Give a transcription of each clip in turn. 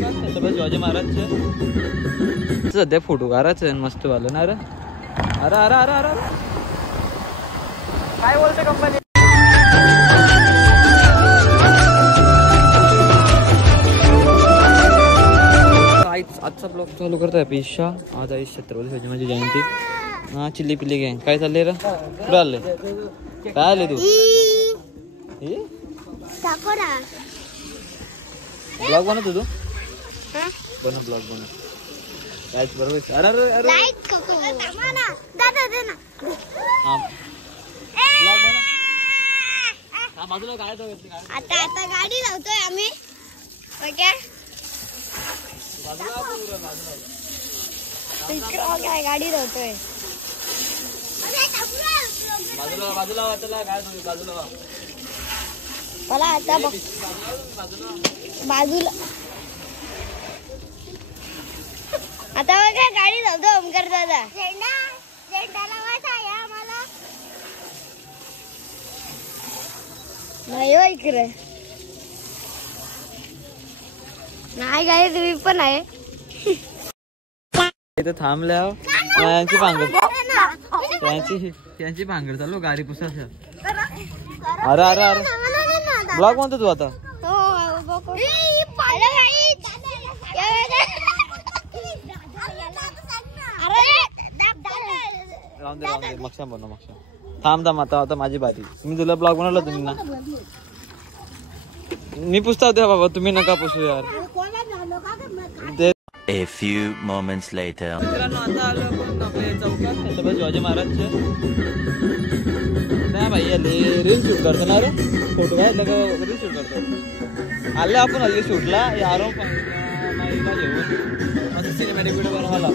चौकात शिवाजी महाराजचे सध्या फोटो काढायचं मस्त वालं ना. अरे अरे अरे अरे अरे काय बोलते कंपनी. आजचा ब्लॉग चालू करतोय पेशा. आज आहे छत्रपती शिवाजी महाराज जयंती. हा चिल्ली पिल्ली गँग. काय चाललंय रे कुठं आले काय आले तू ब्लॉग बनवतो तू बनव ब्लॉग बनव काय बरोबर. अरे अरे अरे बाजूला काय आता गाडी लावतोय आम्ही. ओके काय गाडी लावतोय बाजूला बाजूला वाटला काय बाजूला मला आता बाजूला आता बघा गाडी लावतो ओमकार दादा. झेंडा झेंडा लावायचा आहे आम्हाला. नाही हो इकडे नाही काय तुम्ही पण आहे इथं थांबल्या यांची भांगड त्यांची भांगड चालू गाडी पुसायच्या. अरे अरे अरे ब्लॉग म्हणतो तू आता. मक्षा बनव मक्षा थांब थांब आता आता माझी बारी. मी तुला ब्लॉग बनवला तुम्ही ना. मी पुसता होते बाबा तुम्ही नका पुसू यार. A few moments later. मित्रांनो आता आलो आपण आपल्या चौकात शिवाजी महाराजचे. नाही भाई आले रील शूट करतो ना. रे फोटो काय रील शूट करतो. आले आपण हल्ली शूटला यारो नाहीला घेऊन मस्त सिनेमॅटिक व्हिडिओ बनवायला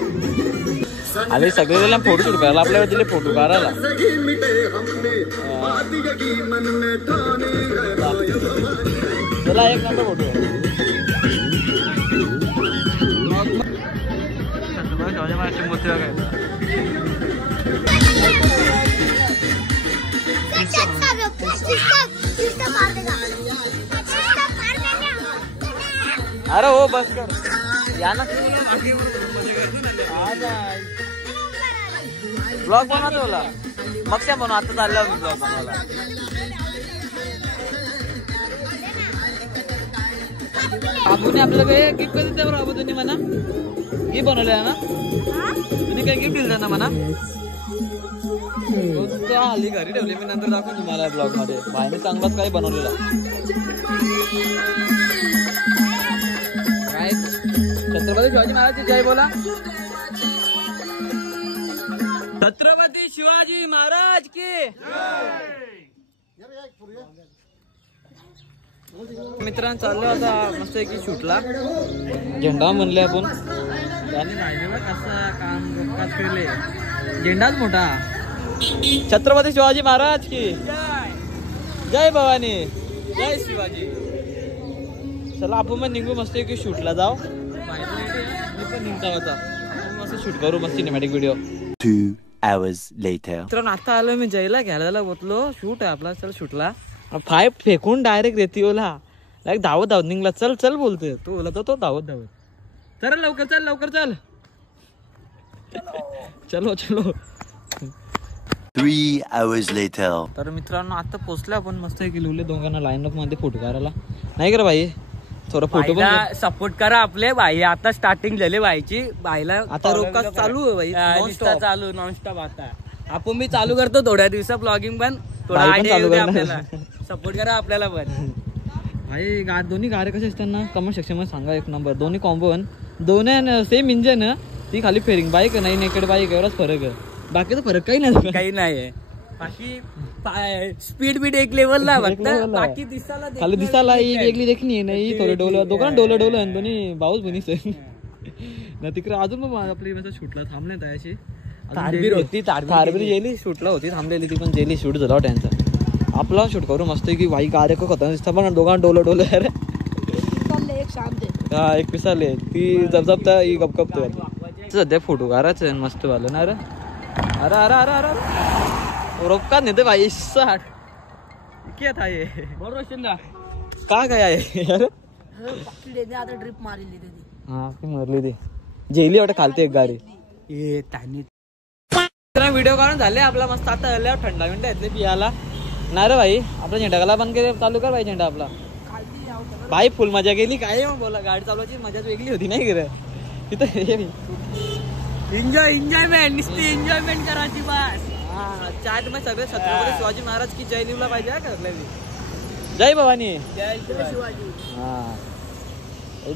आले सगळे दिले फोटो शूट करायला. आपल्याला दिले फोटो काढायला. चला एक नंबर फोटो शिवाजी महाराजची मूर्ती बघायला. अरे हो बस कर या ना ब्लॉग बनवतो बोला मग काय बनव. आता चाललं मी ब्लॉग बनवायला. बाबूने आपल्याला काही गिफ्ट कधी द्या बाबू तुम्ही म्हणा. गिफ्ट बनवले ना तुम्ही काय गिफ्ट दिलं ना म्हणा. हल्ली घरी ठेवली मी नंतर दाखवून तुम्हाला ब्लॉग मध्ये. बाईने चांगलाच काही बनवलेला काय. छत्रपती शिवाजी महाराज जय बोला. छत्रपती शिवाजी महाराज की. मित्रांनो चाललो आता मस्त की शूटला. झेंडा म्हणले आपण त्याने राहिले कसं काम केले. झेंडाच मोठा. छत्रपती शिवाजी महाराज की जय भवानी जय शिवाजी. चला आपण मग निघू मस्त की शूटला जाऊ. मी पण निघता होता मस्त शूट करू मस्त सिनेमॅटिक व्हिडिओ. 2 hours later. मित्रांनो आता आलो मी जयला घ्यायला बोललो. शूट आहे आपला. चल शूटला पाईप फेकून डायरेक्ट रेतीओला लाईक धावत धावत निघला. चल चल बोलतोय तो बोला तो धावत धावत. चल लवकर चल लवकर चल. चलो चलो. 3 hours later. तर मित्रांनो आता पोहोचलो आपण मस्त की लिवले दोघांना लाईन अप मध्ये फोटो काढायला. नाही का भाई थोडा फोटो पण सपोर्ट करा आपले भाई. आता स्टार्टिंग झाली भाईची. भाईला आता रोका चालू आहे भाई. चालू नॉनस्टॉप. आता आपण मी चालू करतो थोड्या दिवसात ब्लॉगिंग पण थोडा आयडिया येऊ दे आपल्याला. सपोर्ट करा आपल्याला पण भाई. दोन्ही गाड्या कसे असतात ना कमेंट सेक्शन मध्ये सांगा. एक नंबर दोन्ही कॉम्बो दोन्ही सेम इंजन. ती खाली फेरिंग बाईक नाही नेकेड बाईक एवढाच फरक आहे. बाकीचा फरक काही नाही काही नाही. बाकी स्पीड बीट एक लेवलला फक्त. बाकी दिसायला खाली दिसायला एक वेगळी देखणी नाही. थोडे डोलं दोघांना डोलं दोन्ही भाऊच बनीस ना. तिकडे अजून मग आपली शूटला थांबण्यात आहे अशी तारबीर होती. तारबीर गेली शूटला होती थांबलेली ती पण गेली. शूट झाला त्यांचा. आपला शूट करू मस्त की भाई गाड्या खतरनाक दिसतात पण दोघांना डोलं अरे हा एक पिसाले ती जपजपता ही गपगपतो. सध्या फोटो काढायचं मस्त वालं ना. अरे अरे अरे अरे अरे रोका नेते भाई. 60 क्या था ये बरोबर शिंदा का काय आहे यार. आता ड्रिप मारली हा ती मरली ती जेली वाटत खालते एक गाडी व्हिडिओ काढून झाले आपला मस्त आता आल्या थंडा मिनिटं येतले पियाला नाही रे भाई आपला झेंडाला बंद केले चालू कर भाई झेंडा आपला भाई फुल मजा केली काय मग बोला गाडी चालवायची मजाच वेगळी होती नाही गिरे तिथं एन्जॉयमेंट नुसती एन्जॉयमेंट करायची बस. चाट मध्ये सगळे छत्रपती शिवाजी महाराज की जय लिहला पाहिजे का जय भवानी जय शिवाजी. हा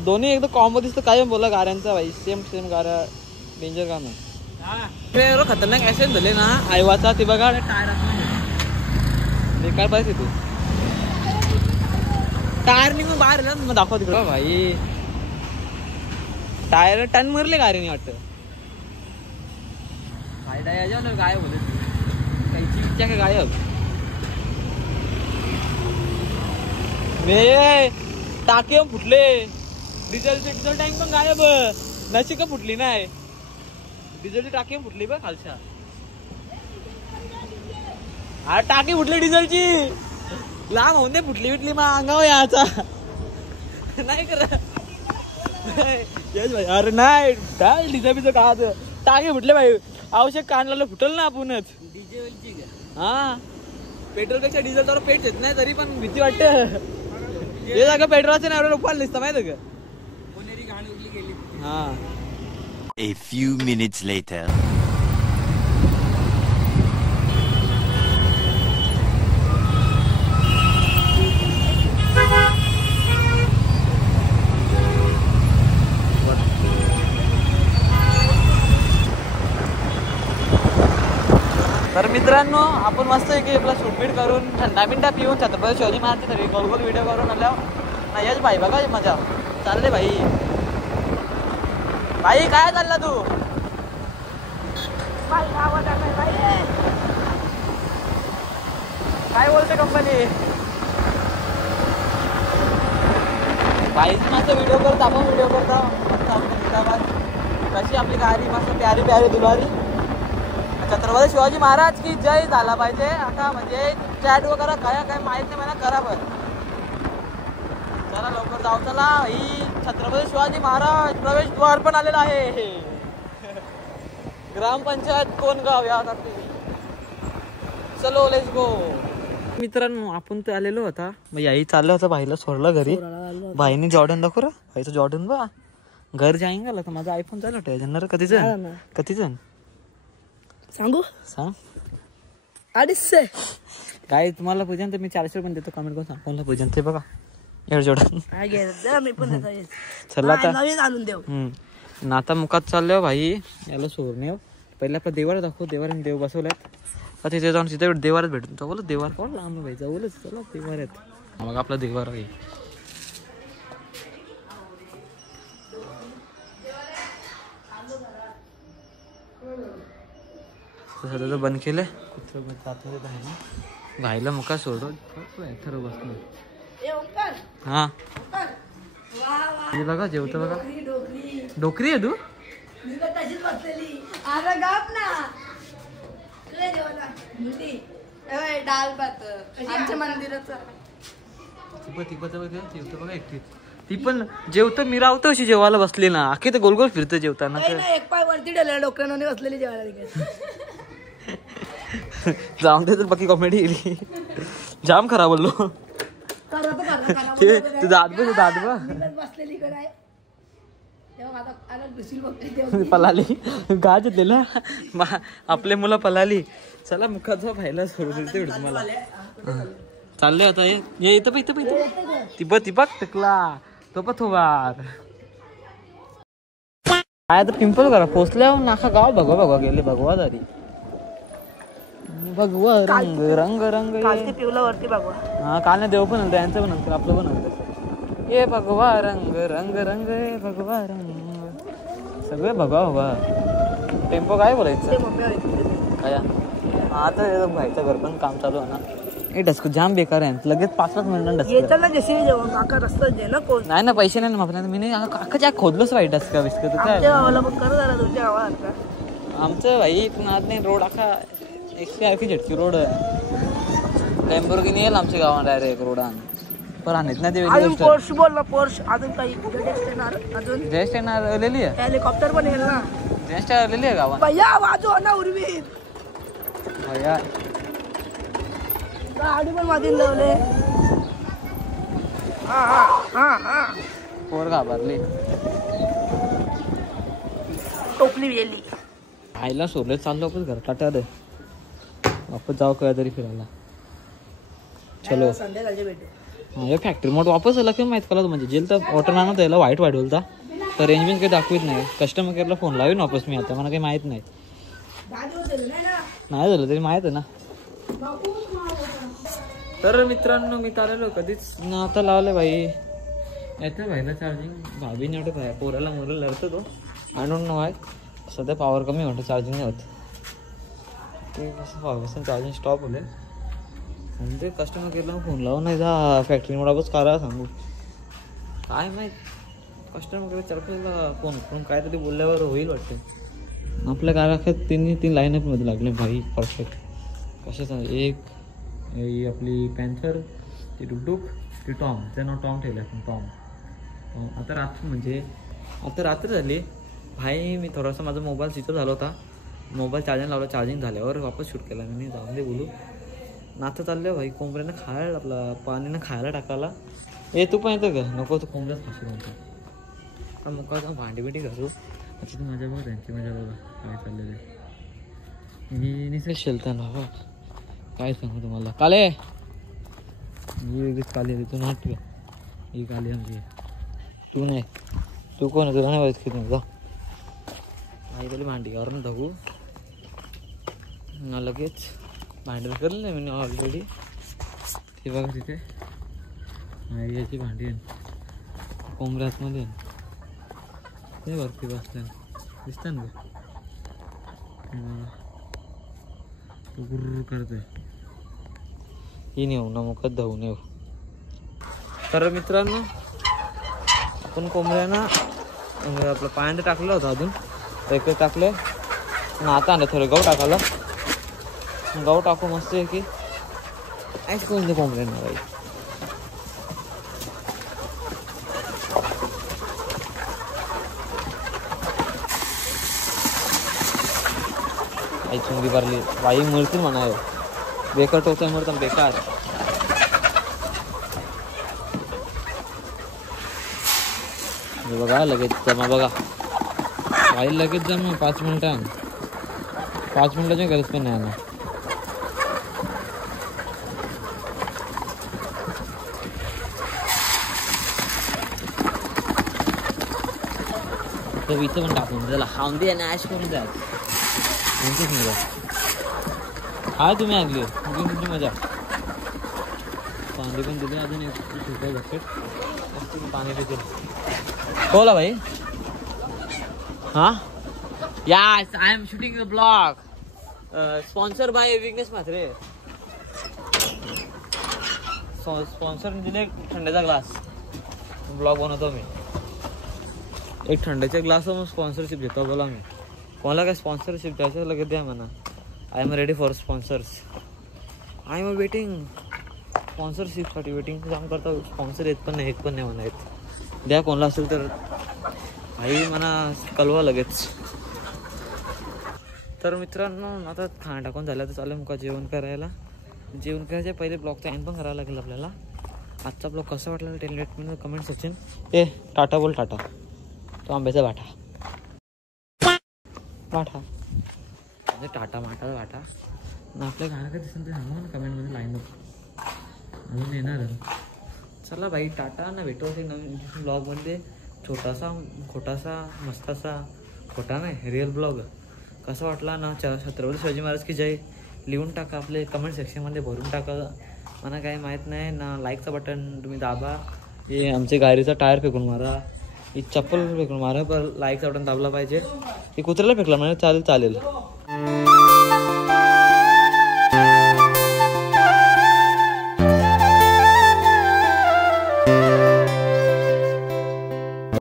दोन्ही एकदम कॉम्बो दिसतो काय बोला गाड्यांचा भाई सेम सेम गाड्या डेंजर काम आहे खतरनाक ऍक्सिडेंट झाले ना आयवाचा ते बघा टायर बेकार परिस्थिती टायर निघून बाहेर मग दाखवा तिकडं भाई टायर टन मरले गाडीने वाटतं फायदा याच्या ना गायब होते काहीची इच्छा का गायब टाके फुटले डिझेल टँक पण गायब नशी का फुटली नाही डिझेलची टाकी फुटली बघ खालच्या अरे टाकी फुटली डिझेलची लांब होऊन दे फुटली बिटली मग अंगावर याचा नाही करा भाई अरे नाही काय डिझेल बिझेल का टाके फुटले भाई आवश्यक काढला फुटल ना आपणच डिझेलची हा पेट्रोलपेक्षा डिझेल तर पेट येत नाही तरी पण भीती वाटत हे जागा पेट्रोलचं नाही एवढं रुपयाला दिसतं माहिती का कोणेरी घाण उरली गेली. हा A few minutes later. तर मित्रांनो आपण मस्त की आपला शूटबीट करून थंडा मिंडा पिऊन छत्रपती शिवाजी महाराजची सगळी गोल गोल व्हिडिओ करून आल्यावर नाही याच भाई बघा मजा चालले भाई भाई काय चालला तू काय बोलते कंपनी भाईच मस्त व्हिडिओ करत आपण व्हिडिओ करता कशी आपली गाडी मस्त प्यारी प्यारी दुलारी छत्रपती शिवाजी महाराज की जय झाला पाहिजे आता म्हणजे चॅट वगैरे काय माहित नाही मला करा पण चला लवकर जाऊ चला ही छत्रपती शिवाजी महाराज प्रवेशद्वार पण आलेला आहे ग्रामपंचायत कोण गाव या चलो लेट्स गो मित्रांनो आपण तर आलेलो होता मग याही चाललं होतं भाईला सोडलं घरी भाईने जॉर्डन दाखव रा भाईचं जॉर्डन बा घर जाईंगा तर माझा आयफोन चालू होता कधी जण सांगू सांग 250 काय तुम्हाला पूजन तर मी 400 पण देतो कमेंट करून सांग कोणला पूजन ते बघा एवढं जॉर्डन मी पण चला आता आणून देऊ नाता मुखात चाललो भाई याला सोडणे पहिले आपला देवार दाखव देवाराने देव बसवल्यात आता तिथे जाऊन तिथे देवारच भेटून जवळच देवार कोण लांब भाई जवळच चला देवार आहेत मग आपला देवार आहे सध्या बंद केलंय कुत्र जात भाईला मुका सोडतो ठरव बसलो हा हे बघा जेवतो बघा डोकरी आहे तू डाल भात आमच्या मंदिराचं जेवतो बघा एकटी ती पण जेवतो मी रावतो अशी जेवायला बसली ना आखी तर गोल गोल फिरतं जेवताना एक पाय वरती ठेवलेला डोक्याने बसलेली जेवायला जाऊन दे तर बाकी कॉमेडी गेली जाम खराब बोललो ते दाद बसलेली पलाली गाज दिला आपले मुलं पलाली चला मुखाचा भाईला सोडून देते तुम्हाला चालले आता ये इथं इथं ती बघ टिकला तो पथोबार काय तर पिंपल करा पोचल्यावर नाका गाव भगवा गेले भगवा दारी भगवा रंग रंग रंग पिवला वरती भगवा हा काल देव पण होतं यांचं पण होतं आपलं पण होतं ये भगवा रंग रंग रंग भगवा रंग सगळे भगवा भगवा टेम्पो काय बोलायचं काय आता भाईचं घर पण काम चालू आहे ना हे डस्क जाम बेकार आहे लगेच 5-5 मिनिटांना येताना जशी काका रस्ता दे ना कोण नाही ना पैसे नाही ना आपल्याला मी नाही काका ज्या खोदलोच भाई डस्का बिस्क काय गावाला पण कर जरा तुमच्या गावात आमचं भाई इथून आत नाही रोड अख्खा 180 झटकी रोड आहे लॅम्बोर्गिनी येईल आमच्या गावात डायरेक्ट रोडान पण आणत नाही ते अजून पोर्श बोल ना, पोर्श अजून काही अजून रेस्ट येणार आलेली आहे, हेलिकॉप्टर पण येईल ना रेस्ट आलेली आहे गावात भैया वाजव ना उर्वी भैया. गाडी पण मातीन लावले. हा हा हा हा पोर घाबरली. टोपली गेली. आईला सोडले चाललो आपण घर टाटा दे वापस जाऊ काय तरी फिरायला. चलो संध्याकाळचे भेटू. हा हे फॅक्टरी मोड वापस आला की माहित कळलं म्हणजे जेल तर ऑर्डर आणत यायला वाईट बोलता तर अरेंजमेंट काही दाखवित नाही. कस्टमर केअरला फोन लावीन वापस मी आता, मला काही माहीत नाही. नाही झालं तरी माहीत आहे ना. तर मित्रांनो मी चाललो कधीच ना आता लावलं बाई येतं भाईला चार्जिंग भाभी नाही वाटत आहे पोराला मोरला लढतो तो आणून नो आहे. सध्या पॉवर कमी होतं चार्जिंग नाही होत ते कसं चार्जिंग स्टॉप होले म्हणजे कस्टमर केअरला फोन लावून नाही जा फॅक्टरी मोडापच करा सांगू काय माहीत. कस्टमर केअर चरखला फोन करून काहीतरी बोलल्यावर होईल वाटतं. आपल्या काराखात तीन लाईनअपमध्ये लागले भाई परफेक्ट. कशाचं एक ही आपली पॅन्थर ती डुकडुक ती टॉम त्याचं नाव टॉम ठेवलं आपण टॉम. आता रात्र झाली भाई. मी थोडासा माझा मोबाईल स्विच ऑफ झाला होता. मोबाईल चार्जिंग लावला, चार्जिंग झाल्यावर वापस शूट केला मी. जाऊन दे बोलू नातं चाललं भाई. कोंबड्यांना खायला आपला पाणीनं खायला टाकायला तू पण येतं का नको तू कोंबड्याच फाशी म्हणतो का मग का भांडी बिंडी घासू. अच्छा ती माझ्या बघा त्यांची माझ्या बघा काय चाललेलं आहे. मी निसर्ग शेलता ना हो काय सांगू तुम्हाला. काले ही वेगळीच काली आहे तू नाट का ही काली आमची तू नाही. तू कोण आहे तुला नाही वाईट की तुमचा आई तरी भांडी कावर ना धगू लगेच भांडी करलं नाही मी ऑलरेडी. ते बघा तिथे आई याची भांडी आहे कोंबड्या आतमध्ये ते वरती बसल्या दिसतं ना तू गुर्र करतोय ही नेऊ ना मुखात धावू नेऊ. तर मित्रांनो आपण कोंबड्यांना आपलं पायांत टाकलं होतं अजून एक टाकलं ना आता आणलं थोडं गहू टाकायला. गहू टाकू मस्त आहे की आईस करून दे कोंबड्यांना बाई. आई चुंगी भरली बाई मरतील म्हणाय बेकार टोचाय मरतात बेकार. बघा लगेच जमा बघा बाई लगेच जमा 5 मिनिटांची गरज पण नाही ना. तर इथं पण टाकून त्याला खाऊन दे आणि ॲश करून द्या म्हणतेच नाही हा तुम्ही आणली तुमची मजा. पाणी पण दिले अजून एक छोटं बकेट पाणी देते बोला भाई. हां yes I am shooting the blog sponsor by Vighnesh Mhatre. Sponsor दिले थंड्याचा ग्लास ब्लॉग बनवतो मी. एक थंड्याच्या ग्लासवर स्पॉन्सरशिप घेतो बोला मी. कोणाला काय स्पॉन्सरशिप द्यायचं लगेच द्या म्हणा. I am ready for sponsors. I am waiting स्पॉन्सरशिपसाठी वेटिंग काम करता. स्पॉन्सर येत पण नाही म्हणा येत द्या कोणाला असेल तर भाई म्हणा कळवा लगेच. तर मित्रांनो आता खाणं टाकून झालं तर चालेल मुका जेवण करायला. जेवण करायच्या पहिले ब्लॉगचा एंड पण करावा लागेल आपल्याला. आजचा ब्लॉग कसा वाटला tell let me comment section. Tata बोल टाटा तो आंब्याचा बाटा म्हणजे टाटा वाटा ना आपल्या गाणं काय दिसेल ते सांगू ना कमेंटमध्ये लाईन अप अजून येणार. चला भाई टाटा ना भेटू असे नवीन ब्लॉगमध्ये. खोटासा मस्तासा खोटा नाही रिअल ब्लॉग कसा वाटला ना छत्रपती शिवाजी महाराज की जय लिहून टाका आपले कमेंट सेक्शनमध्ये भरून टाका. मला काही माहीत नाही ना. लाईकचं बटन तुम्ही दाबा. हे आमच्या गाडीचा टायर फेकून मारा. ही चप्पल फेकून मारा पण लाईकचा बटन दाबला पाहिजे. ही कुत्र्याला फेकला म्हणजे चालेल